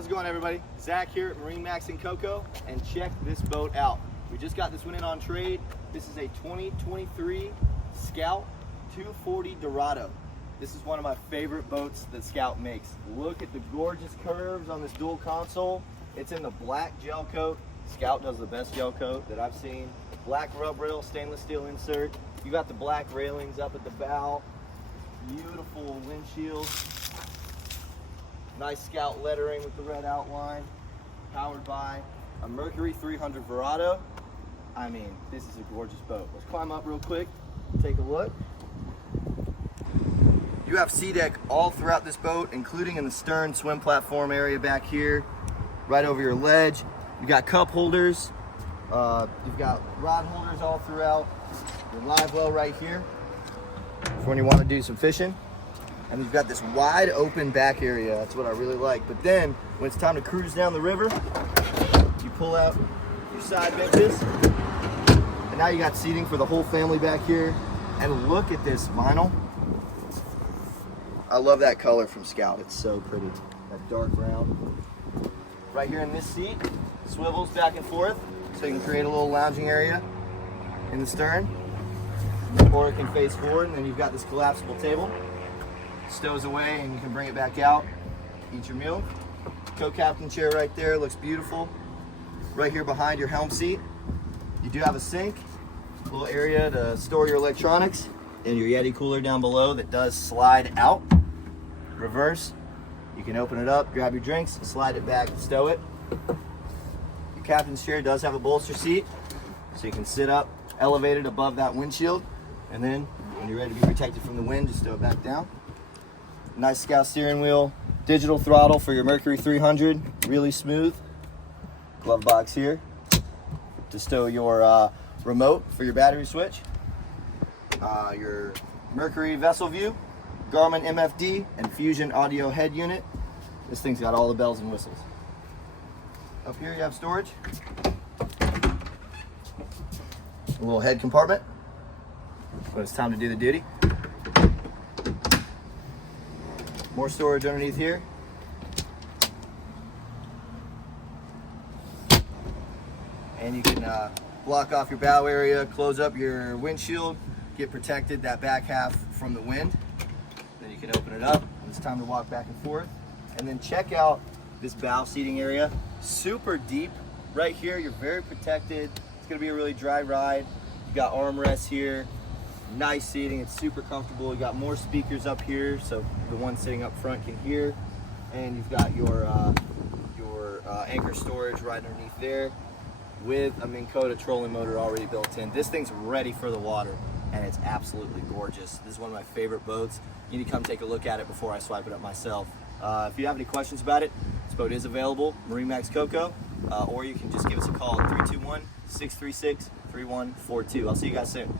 How's it going, everybody? Zach here at MarineMax Cocoa, and check this boat out. We just got this one in on trade. This is a 2023 Scout 240 Dorado. This is one of my favorite boats that Scout makes. Look at the gorgeous curves on this dual console. It's in the black gel coat. Scout does the best gel coat that I've seen. Black rub rail, stainless steel insert. You got the black railings up at the bow. Beautiful windshield. Nice Scout lettering with the red outline. Powered by a Mercury 300 Dorado. I mean, this is a gorgeous boat. Let's climb up real quick, take a look. You have sea deck all throughout this boat, including in the stern swim platform area back here, right over your ledge. You've got cup holders. You've got rod holders all throughout. Your live well right here for when you want to do some fishing. And you've got this wide open back area. That's what I really like. But then when it's time to cruise down the river, you pull out your side benches. And now you got seating for the whole family back here. And look at this vinyl. I love that color from Scout. It's so pretty. That dark brown. Right here in this seat, swivels back and forth so you can create a little lounging area in the stern. Or it can face forward, and then you've got this collapsible table. Stows away and you can bring it back out, eat your meal. Co-captain chair right there, looks beautiful. Right here behind your helm seat, you do have a sink, a little area to store your electronics, and your Yeti cooler down below that does slide out. Reverse, you can open it up, grab your drinks, slide it back, stow it. Your captain's chair does have a bolster seat, so you can sit up elevated above that windshield, and then when you're ready to be protected from the wind, just stow it back down. Nice Scout steering wheel, digital throttle for your Mercury 300, really smooth. Glove box here to stow your remote for your battery switch. Your Mercury vessel view, Garmin MFD, and Fusion audio head unit. This thing's got all the bells and whistles. Up here you have storage. A little head compartment when it's time to do the duty. More storage underneath here. And you can block off your bow area, close up your windshield, get protected that back half from the wind. Then you can open it up when it's time to walk back and forth. And then check out this bow seating area. Super deep right here. You're very protected. It's gonna be a really dry ride. You got armrests here. Nice seating, it's super comfortable. You got more speakers up here, so the one sitting up front can hear. And you've got your anchor storage right underneath there with a Minn Kota trolling motor already built in. This thing's ready for the water, and it's absolutely gorgeous. This is one of my favorite boats. You need to come take a look at it before I swipe it up myself. If you have any questions about it, this boat is available, MarineMax Cocoa, or you can just give us a call at 321-636-3142. I'll see you guys soon.